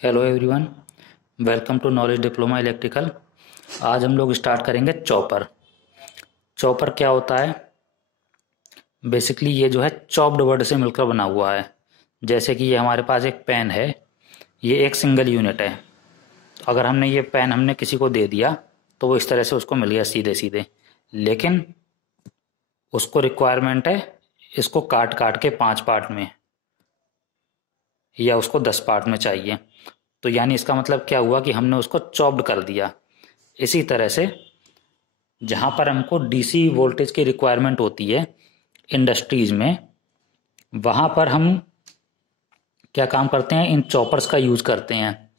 Hello everyone, welcome to knowledge diploma electrical. आज हम लोग स्टार्ट करेंगे चॉपर। चॉपर क्या होता है? बेसिकली ये जो है चॉप्ड वर्ड से मिलकर बना हुआ है। जैसे कि ये हमारे पास एक पेन है, ये एक सिंगल यूनिट है। अगर हमने ये पेन हमने किसी को दे दिया तो वो इस तरह से उसको मिल गया सीधे सीधे, लेकिन उसको रिक्वायरमेंट है इसको काट काट के 5 पार्ट में या उसको 10 पार्ट में चाहिए। तो यानी इसका मतलब क्या हुआ कि हमने उसको चॉप्ड कर दिया। इसी तरह से जहाँ पर हमको डीसी वोल्टेज की रिक्वायरमेंट होती है इंडस्ट्रीज में, वहाँ पर हम क्या काम करते हैं, इन चॉपर्स का यूज करते हैं।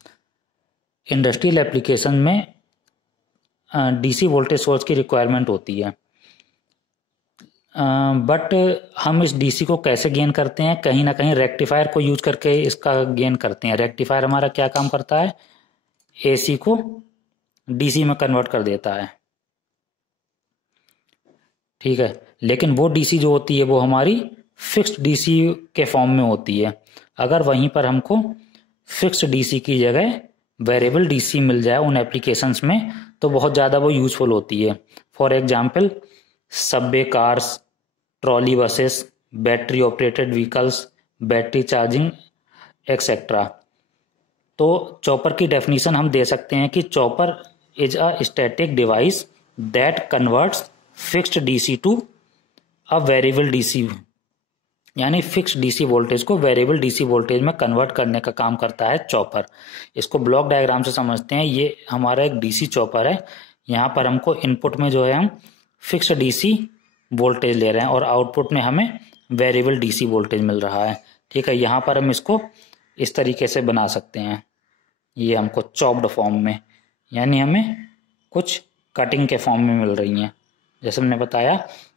इंडस्ट्रियल एप्लीकेशन में डीसी वोल्टेज सोर्स की रिक्वायरमेंट होती है, बट हम इस डीसी को कैसे गेन करते हैं? कहीं ना कहीं रेक्टिफायर को यूज करके इसका गेन करते हैं। रेक्टिफायर हमारा क्या काम करता है? एसी को डीसी में कन्वर्ट कर देता है, ठीक है। लेकिन वो डीसी जो होती है वो हमारी फिक्स्ड डीसी के फॉर्म में होती है। अगर वहीं पर हमको फिक्स्ड डीसी की जगह वेरिएबल डीसी मिल जाए उन एप्लीकेशंस में, तो बहुत ज़्यादा वो यूजफुल होती है। For example subway cars, trolley buses, battery operated vehicles, battery charging etcetera. तो चॉपर की डेफिनेशन हम दे सकते हैं कि chopper is a static device that converts fixed DC to a variable DC, यानी फिक्स डीसी वोल्टेज को वेरिएबल डीसी वोल्टेज में कन्वर्ट करने का काम करता है चॉपर। इसको ब्लॉक डायग्राम से समझते हैं। ये हमारा एक डीसी चॉपर है। यहाँ पर हमको इनपुट में जो है हम फिक्स डीसी वोल्टेज ले रहे हैं और आउटपुट में हमें वेरिएबल डीसी वोल्टेज मिल रहा है, ठीक है। यहाँ पर हम इसको इस तरीके से बना सकते हैं, ये हमको चॉप्ड फॉर्म में, यानी हमें कुछ कटिंग के फॉर्म में मिल रही हैं। जैसे हमने बताया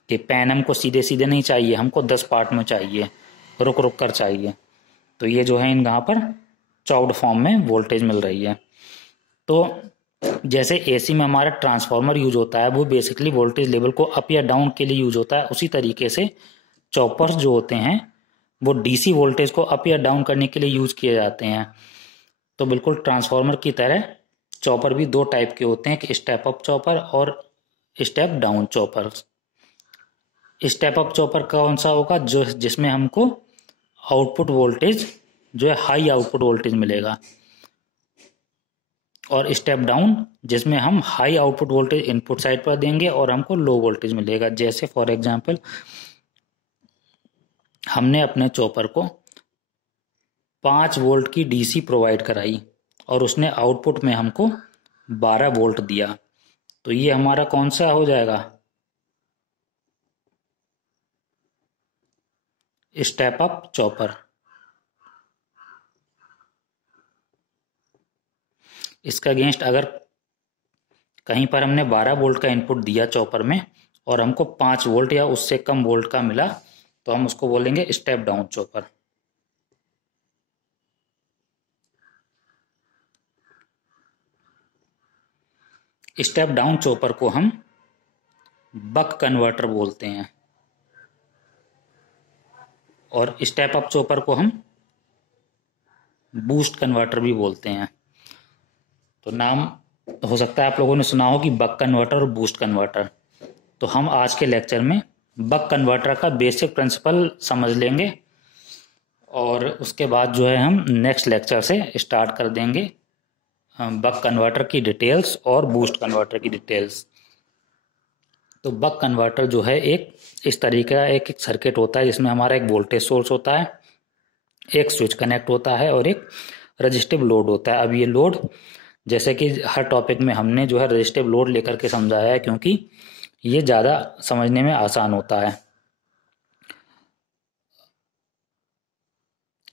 कि पेन हमको सीधे सीधे नहीं चाहिए, हमको 10 पार्ट में चाहिए, रुक रुक कर चाहिए। तो ये जो है इन यहाँ पर चॉप्ड फॉर्म में वोल्टेज मिल रही है। तो जैसे एसी में हमारा ट्रांसफार्मर यूज होता है, वो बेसिकली वोल्टेज लेवल को अप या डाउन के लिए यूज होता है। उसी तरीके से चॉपर्स जो होते हैं वो डीसी वोल्टेज को अप या डाउन करने के लिए यूज किए जाते हैं। तो बिल्कुल ट्रांसफार्मर की तरह चॉपर भी दो टाइप के होते हैं, एक स्टेप अप चॉपर और step down chopper. Step up chopper कौन सा होगा? जो जिसमें हमको आउटपुट वोल्टेज जो है हाई आउटपुट वोल्टेज मिलेगा, और स्टेप डाउन जिसमें हम high output voltage input side पर देंगे और हमको लो वोल्टेज मिलेगा। जैसे फॉर एग्जांपल हमने अपने चॉपर को 5 वोल्ट की डीसी प्रोवाइड कराई और उसने आउटपुट में हमको 12 वोल्ट दिया, तो ये हमारा कौन सा हो जाएगा? Step up chopper. इसका अगेंस्ट अगर कहीं पर हमने 12 वोल्ट का इनपुट दिया चॉपर में और हमको 5 वोल्ट या उससे कम वोल्ट का मिला, तो हम उसको बोलेंगे step down chopper. Step down chopper को हम बक कन्वर्टर बोलते हैं और स्टेप अप चॉपर को हम बूस्ट कन्वर्टर भी बोलते हैं। तो नाम हो सकता है आप लोगों ने सुना हो कि बक कन्वर्टर और बूस्ट कन्वर्टर। तो हम आज के लेक्चर में बक कन्वर्टर का बेसिक प्रिंसिपल समझ लेंगे और उसके बाद जो है हम नेक्स्ट लेक्चर से स्टार्ट कर देंगे बक कन्वर्टर की डिटेल्स और बूस्ट कन्वर्टर की डिटेल्स। तो बक कन्वर्टर जो है एक इस तरीके का एक सर्किट होता है जिसमें हमारा एक वोल्टेज सोर्स होता है, एक स्विच कनेक्ट होता है और एक रजिस्टिव लोड होता है। अब ये लोड, जैसे कि हर टॉपिक में हमने जो है रजिस्टिव लोड लेकर के समझाया है, क्योंकि ये ज़्यादा समझने में आसान होता है,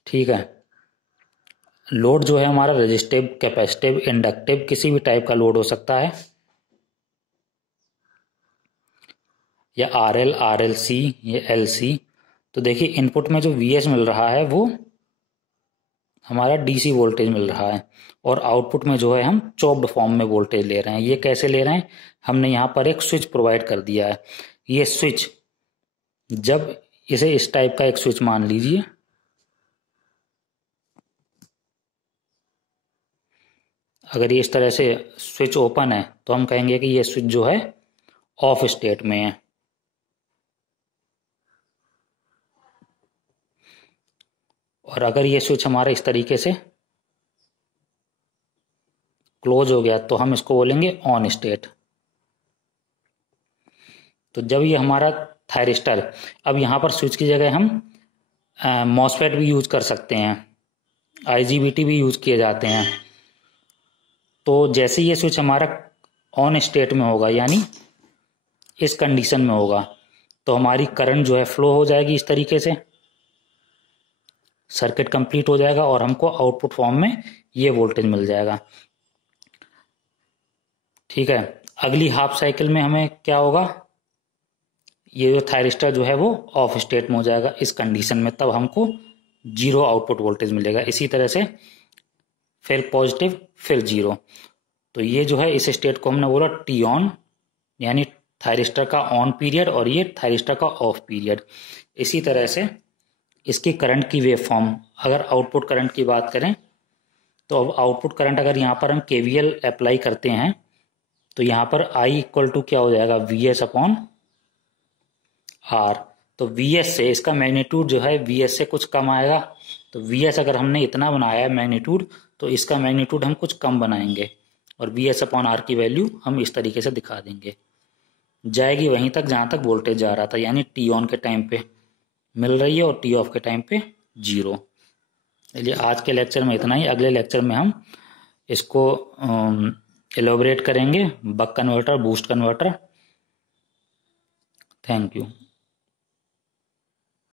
ठीक है। लोड जो है हमारा रजिस्टिव, कैपेसिटिव, इंडक्टिव किसी भी टाइप का लोड हो सकता है, या RL, RLC, या LC। तो देखिए इनपुट में जो VS मिल रहा है वो हमारा DC वोल्टेज मिल रहा है और आउटपुट में जो है हम चॉप्ड फॉर्म में वोल्टेज ले रहे हैं। ये कैसे ले रहे हैं? हमने यहाँ पर एक स्विच प्रोवाइड कर दिया है। ये स्विच, जब इसे इस टाइप का एक स्विच मान लीजिए, अगर ये इस तरह से स्विच ओपन है तो हम कहेंगे कि ये स्विच जो है ऑफ स्टेट में है। और अगर ये स्विच हमारा इस तरीके से क्लोज हो गया तो हम इसको बोलेंगे ऑन स्टेट। तो जब ये हमारा थायरिस्टर, अब यहाँ पर स्विच की जगह हम मॉसफेट भी यूज कर सकते हैं, IGBT भी यूज किए जाते हैं। तो जैसे ये स्विच हमारा ऑन स्टेट में होगा, यानी इस कंडीशन में होगा, तो हमारी करंट जो है फ्लो हो जाएगी इस तरीके से, सर्किट कंप्लीट हो जाएगा और हमको आउटपुट फॉर्म में ये वोल्टेज मिल जाएगा। ठीक है, अगली हाफ साइकिल में हमें क्या होगा, ये जो थायरिस्टर जो है वो ऑफ स्टेट में हो जाएगा इस कंडीशन में, तब हमको 0 आउटपुट वोल्टेज मिलेगा। इसी तरह से फिर पॉजिटिव फिर 0। तो ये जो है इस स्टेट को हमने बोला टी ऑन, यानी थायरिस्टर का ऑन पीरियड, और ये थायरिस्टर का ऑफ पीरियड। इसी तरह से इसकी करंट की वेव फॉर्म, अगर आउटपुट करंट की बात करें तो अब आउटपुट करंट अगर यहाँ पर हम KVL अप्लाई करते हैं तो यहाँ पर I इक्वल टू क्या हो जाएगा, VS अपॉन R। तो VS से इसका मैग्नीट्यूड जो है VS से कुछ कम आएगा। तो VS अगर हमने इतना बनाया है मैग्नीट्यूड, तो इसका मैग्नीट्यूड हम कुछ कम बनाएंगे और VS अपॉन R की वैल्यू हम इस तरीके से दिखा देंगे, जाएगी वहीं तक जहां तक वोल्टेज जा रहा था, यानी टी ऑन के टाइम पे मिल रही है और टी ऑफ के टाइम पे 0। चलिए आज के लेक्चर में इतना ही। अगले लेक्चर में हम इसको एलोबरेट करेंगे, buck converter, boost converter. Thank you.